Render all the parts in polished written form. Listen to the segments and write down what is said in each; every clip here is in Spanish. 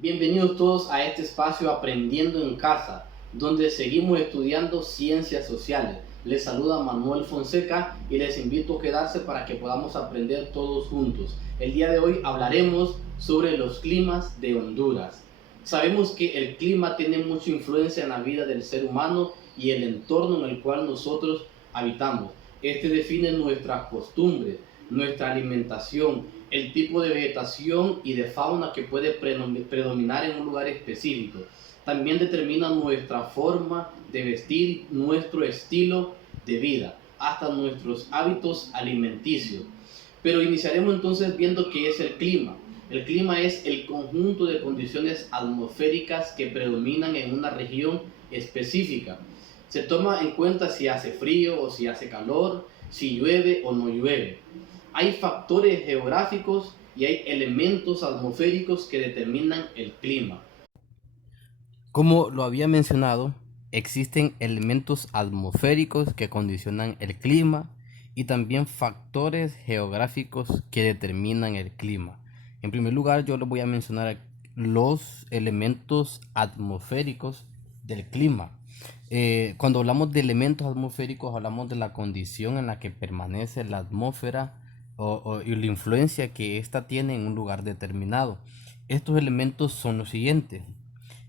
Bienvenidos todos a este espacio Aprendiendo en Casa, donde seguimos estudiando ciencias sociales. Les saluda Manuel Fonseca y les invito a quedarse para que podamos aprender todos juntos. El día de hoy hablaremos sobre los climas de Honduras. Sabemos que el clima tiene mucha influencia en la vida del ser humano y el entorno en el cual nosotros habitamos. Este define nuestras costumbres, nuestra alimentación, el tipo de vegetación y de fauna que puede predominar en un lugar específico. También determina nuestra forma de vestir, nuestro estilo de vida, hasta nuestros hábitos alimenticios. Pero iniciaremos entonces viendo qué es el clima. El clima es el conjunto de condiciones atmosféricas que predominan en una región específica. Se toma en cuenta si hace frío o si hace calor, si llueve o no llueve. Hay factores geográficos y hay elementos atmosféricos que determinan el clima. Como lo había mencionado, existen elementos atmosféricos que condicionan el clima y también factores geográficos que determinan el clima. En primer lugar, yo les voy a mencionar los elementos atmosféricos del clima. Cuando hablamos de elementos atmosféricos, hablamos de la condición en la que permanece la atmósfera y la influencia que ésta tiene en un lugar determinado. Estos elementos son los siguientes.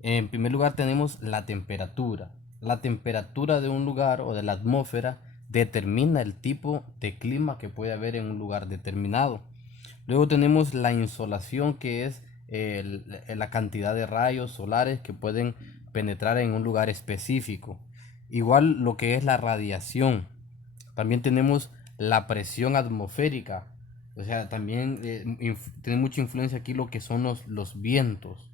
En primer lugar tenemos la temperatura. La temperatura de un lugar o de la atmósfera determina el tipo de clima que puede haber en un lugar determinado. Luego tenemos la insolación, que es la cantidad de rayos solares que pueden penetrar en un lugar específico. Igual lo que es la radiación. También tenemos la presión atmosférica. O sea, también tiene mucha influencia aquí lo que son los vientos,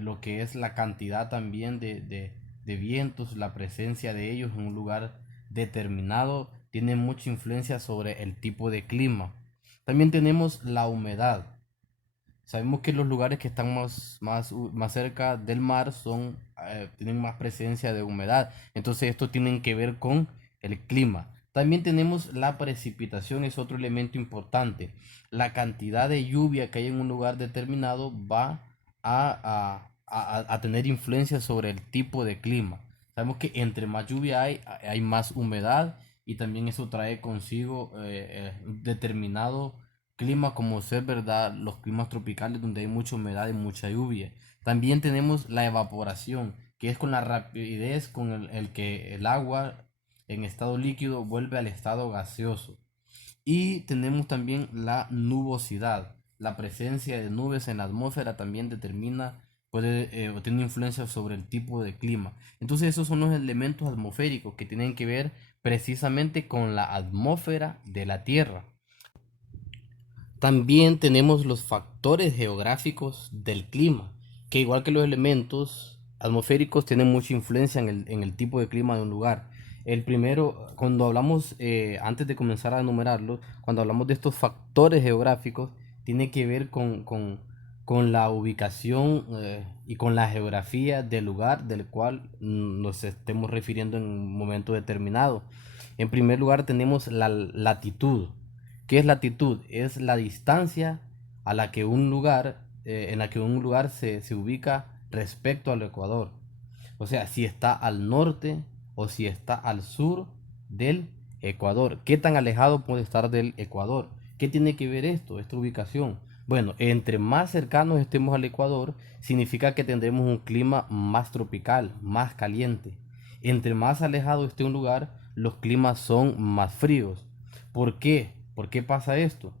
lo que es la cantidad también de vientos, la presencia de ellos en un lugar determinado, tiene mucha influencia sobre el tipo de clima. También tenemos la humedad. Sabemos que los lugares que están más cerca del mar tienen más presencia de humedad. Entonces esto tiene que ver con el clima. También tenemos la precipitación, es otro elemento importante. La cantidad de lluvia que hay en un lugar determinado va a tener influencia sobre el tipo de clima. Sabemos que entre más lluvia hay más humedad y también eso trae consigo determinado clima, como ser verdad los climas tropicales donde hay mucha humedad y mucha lluvia. También tenemos la evaporación, que es con la rapidez con el que el agua en estado líquido vuelve al estado gaseoso. Y tenemos también la nubosidad. La presencia de nubes en la atmósfera también puede o tiene influencia sobre el tipo de clima. Entonces esos son los elementos atmosféricos que tienen que ver precisamente con la atmósfera de la Tierra. También tenemos los factores geográficos del clima, que igual que los elementos atmosféricos tienen mucha influencia en el tipo de clima de un lugar. El primero, cuando hablamos, antes de comenzar a enumerarlos, cuando hablamos de estos factores geográficos, tiene que ver con la ubicación y con la geografía del lugar del cual nos estemos refiriendo en un momento determinado. En primer lugar tenemos la latitud. ¿Qué es latitud? Es la distancia a la que un lugar, en la que un lugar se ubica respecto al Ecuador. O sea, si está al norte o si está al sur del Ecuador. ¿Qué tan alejado puede estar del Ecuador? ¿Qué tiene que ver esto, esta ubicación? Bueno, entre más cercanos estemos al Ecuador, significa que tendremos un clima más tropical, más caliente. Entre más alejado esté un lugar, los climas son más fríos. ¿Por qué? ¿Por qué pasa esto?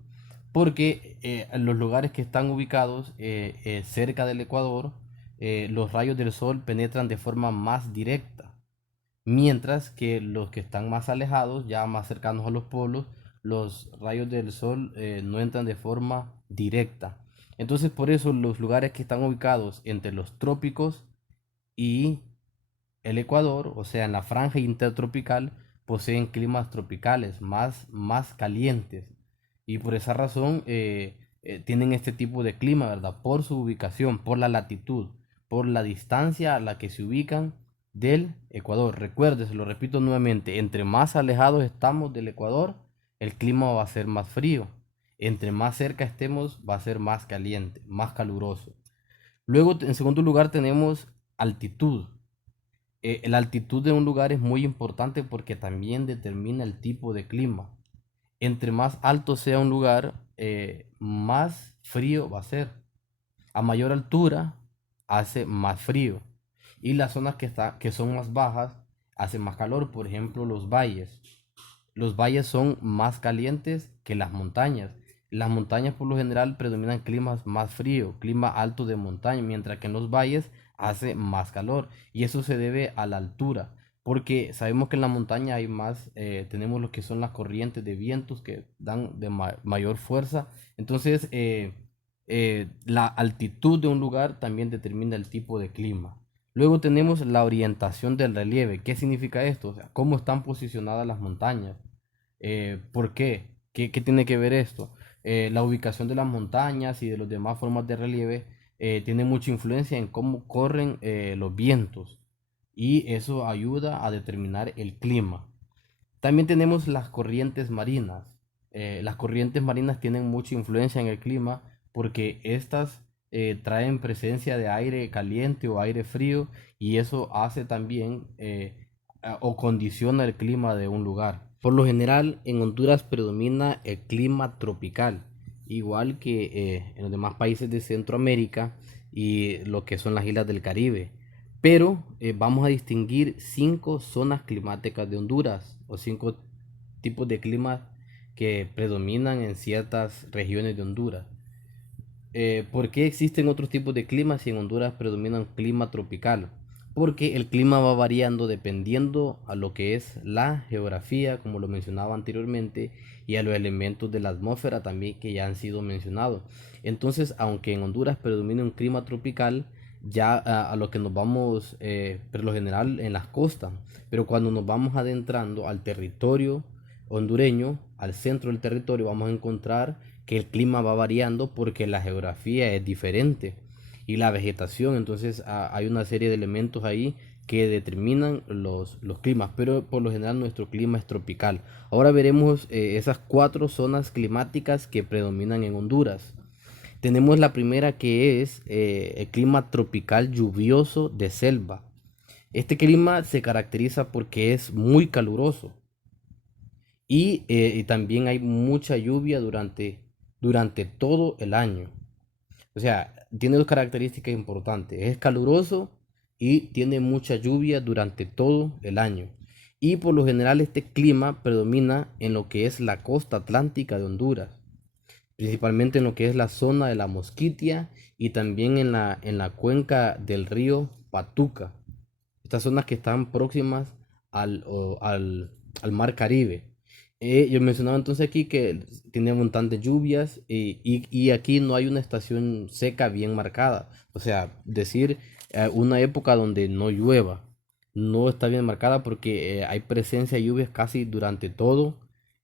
Porque en los lugares que están ubicados cerca del Ecuador, los rayos del sol penetran de forma más directa, mientras que los que están más alejados, ya más cercanos a los polos, los rayos del sol no entran de forma directa. Entonces, por eso los lugares que están ubicados entre los trópicos y el Ecuador, o sea, en la franja intertropical, poseen climas tropicales más calientes y por esa razón tienen este tipo de clima, ¿verdad? Por su ubicación, por la latitud, por la distancia a la que se ubican del Ecuador. Recuerde, se lo repito nuevamente, entre más alejados estamos del Ecuador, el clima va a ser más frío. Entre más cerca estemos, va a ser más caliente, más caluroso. Luego, en segundo lugar, tenemos altitud. La altitud de un lugar es muy importante porque también determina el tipo de clima. Entre más alto sea un lugar, más frío va a ser. A mayor altura hace más frío. Y las zonas que son más bajas hacen más calor. Por ejemplo, los valles. Los valles son más calientes que las montañas. Las montañas por lo general predominan climas más fríos, clima alto de montaña, mientras que en los valles hace más calor. Y eso se debe a la altura, porque sabemos que en la montaña hay más, tenemos lo que son las corrientes de vientos que dan de mayor fuerza. Entonces, la altitud de un lugar también determina el tipo de clima. Luego tenemos la orientación del relieve. ¿Qué significa esto? O sea, cómo están posicionadas las montañas. ¿Por qué? ¿Qué tiene que ver esto? La ubicación de las montañas y de las demás formas de relieve tiene mucha influencia en cómo corren los vientos y eso ayuda a determinar el clima. También tenemos las corrientes marinas. Las corrientes marinas tienen mucha influencia en el clima porque estas traen presencia de aire caliente o aire frío y eso hace también o condiciona el clima de un lugar. Por lo general, en Honduras predomina el clima tropical, igual que en los demás países de Centroamérica y lo que son las islas del Caribe. Pero vamos a distinguir cinco zonas climáticas de Honduras o cinco tipos de climas que predominan en ciertas regiones de Honduras. ¿Por qué existen otros tipos de climas si en Honduras predomina un clima tropical? Porque el clima va variando dependiendo a lo que es la geografía, como lo mencionaba anteriormente, y a los elementos de la atmósfera también que ya han sido mencionados. Entonces, aunque en Honduras predomina un clima tropical, ya a lo que nos vamos, por lo general, en las costas, pero cuando nos vamos adentrando al territorio hondureño, al centro del territorio, vamos a encontrar que el clima va variando porque la geografía es diferente y la vegetación, entonces hay una serie de elementos ahí que determinan los climas, pero por lo general nuestro clima es tropical. Ahora veremos esas cuatro zonas climáticas que predominan en Honduras. Tenemos la primera que es el clima tropical lluvioso de selva. Este clima se caracteriza porque es muy caluroso y también hay mucha lluvia durante todo el año. O sea, tiene dos características importantes. Es caluroso y tiene mucha lluvia durante todo el año. Y por lo general este clima predomina en lo que es la costa atlántica de Honduras, principalmente en lo que es la zona de la Mosquitia y también en la cuenca del río Patuca. Estas zonas que están próximas al mar Caribe. Yo mencionaba entonces aquí que tiene abundantes lluvias y aquí no hay una estación seca bien marcada. O sea, decir una época donde no llueva no está bien marcada porque hay presencia de lluvias casi durante todo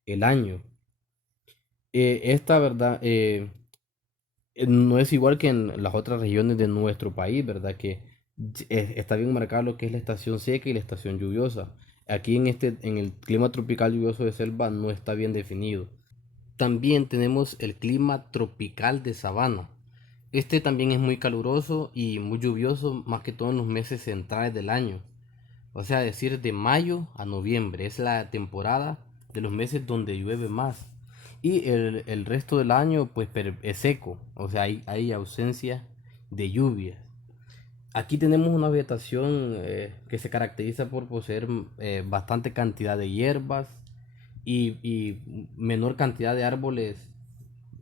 el año. Esta verdad no es igual que en las otras regiones de nuestro país, ¿verdad? Que está bien marcado lo que es la estación seca y la estación lluviosa. Aquí en el clima tropical lluvioso de selva no está bien definido. También tenemos el clima tropical de sabana. Este también es muy caluroso y muy lluvioso, más que todo en los meses centrales del año. O sea, decir de mayo a noviembre es la temporada de los meses donde llueve más. Y el resto del año pues es seco, o sea, hay ausencia de lluvias. Aquí tenemos una vegetación que se caracteriza por poseer bastante cantidad de hierbas y menor cantidad de árboles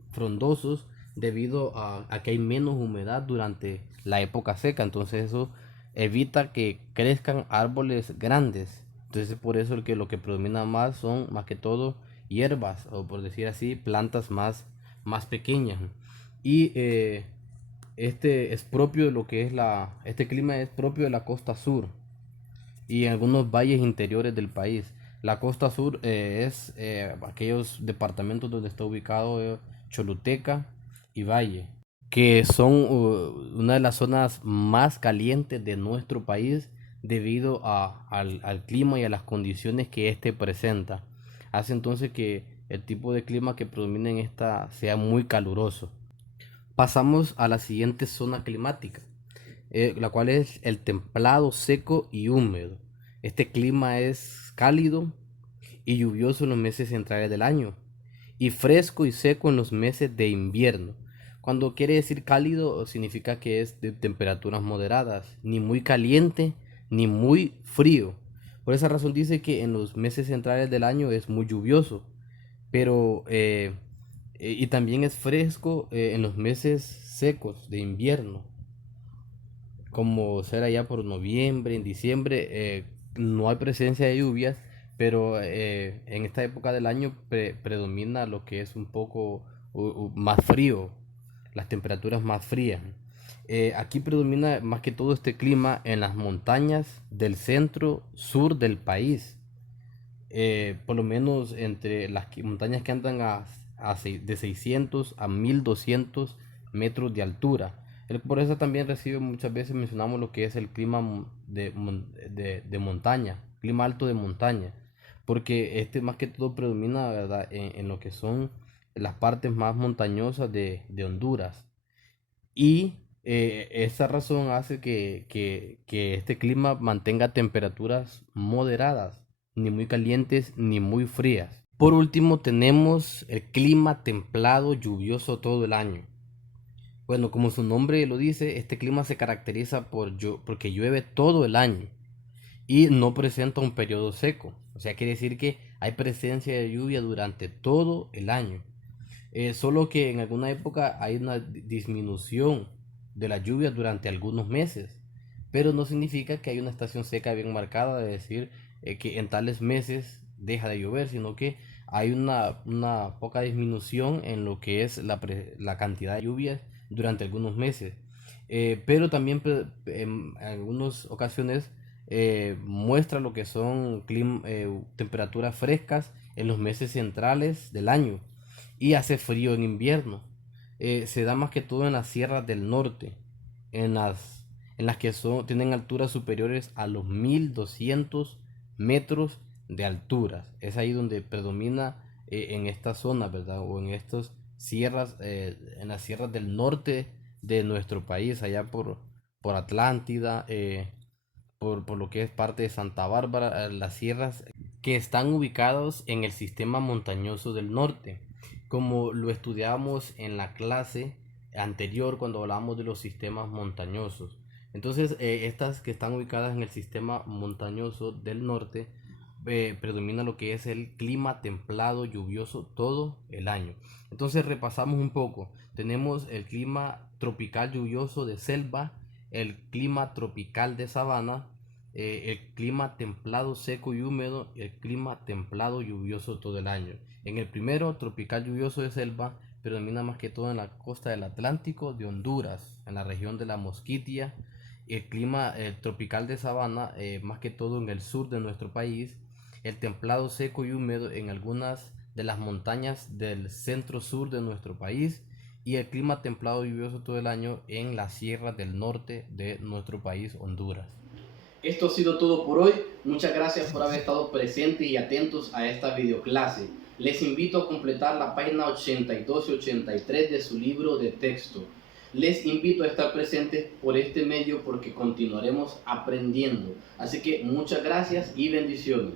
frondosos debido a que hay menos humedad durante la época seca. Entonces eso evita que crezcan árboles grandes. Entonces por eso lo que predomina más son más que todo hierbas o por decir así plantas más pequeñas. Y este es propio de lo que es este clima es propio de la costa sur y en algunos valles interiores del país. La costa sur es aquellos departamentos donde está ubicado Choluteca y Valle, que son una de las zonas más calientes de nuestro país debido al clima y a las condiciones que éste presenta. Hace entonces el tipo de clima que predomina en esta sea muy caluroso. Pasamos a la siguiente zona climática, la cual es el templado, seco y húmedo. Este clima es cálido y lluvioso en los meses centrales del año y fresco y seco en los meses de invierno. Cuando quiere decir cálido, significa que es de temperaturas moderadas, ni muy caliente ni muy frío. Por esa razón dice que en los meses centrales del año es muy lluvioso, pero y también es fresco en los meses secos de invierno, como ser allá por noviembre, en diciembre, no hay presencia de lluvias, pero en esta época del año predomina lo que es un poco más frío, las temperaturas más frías. Aquí predomina más que todo este clima en las montañas del centro sur del país, por lo menos entre las montañas que andan de 600 a 1200 metros de altura. Por eso también recibe, muchas veces mencionamos lo que es el clima de montaña, clima alto de montaña, porque este más que todo predomina, ¿verdad?, en lo que son las partes más montañosas de Honduras. Y esa razón hace que este clima mantenga temperaturas moderadas, ni muy calientes ni muy frías. Por último, tenemos el clima templado lluvioso todo el año. Bueno, como su nombre lo dice, este clima se caracteriza porque llueve todo el año y no presenta un periodo seco. O sea, quiere decir que hay presencia de lluvia durante todo el año. Solo que en alguna época hay una disminución de la lluvia durante algunos meses, pero no significa que hay una estación seca bien marcada, de decir que en tales meses deja de llover, sino que hay una poca disminución en lo que es la cantidad de lluvias durante algunos meses. Pero también en algunas ocasiones muestra lo que son temperaturas frescas en los meses centrales del año y hace frío en invierno. Se da más que todo en las sierras del norte, en las que tienen alturas superiores a los 1200 metros de altura. Es ahí donde predomina en esta zona, ¿verdad? O en estas sierras, en las sierras del norte de nuestro país, allá por Atlántida, por lo que es parte de Santa Bárbara, las sierras que están ubicados en el sistema montañoso del norte, como lo estudiábamos en la clase anterior cuando hablábamos de los sistemas montañosos. Entonces, estas que están ubicadas en el sistema montañoso del norte, predomina lo que es el clima templado lluvioso todo el año. Entonces repasamos un poco. Tenemos el clima tropical lluvioso de selva, el clima tropical de sabana, el clima templado seco y húmedo, el clima templado lluvioso todo el año. En el primero, tropical lluvioso de selva, predomina más que todo en la costa del Atlántico de Honduras, en la región de la Mosquitia. El clima tropical de sabana, más que todo en el sur de nuestro país. El templado seco y húmedo en algunas de las montañas del centro sur de nuestro país, y el clima templado lluvioso todo el año en las sierras del norte de nuestro país, Honduras. Esto ha sido todo por hoy. Muchas gracias por haber estado presentes y atentos a esta videoclase. Les invito a completar la página 82 y 83 de su libro de texto. Les invito a estar presentes por este medio porque continuaremos aprendiendo. Así que muchas gracias y bendiciones.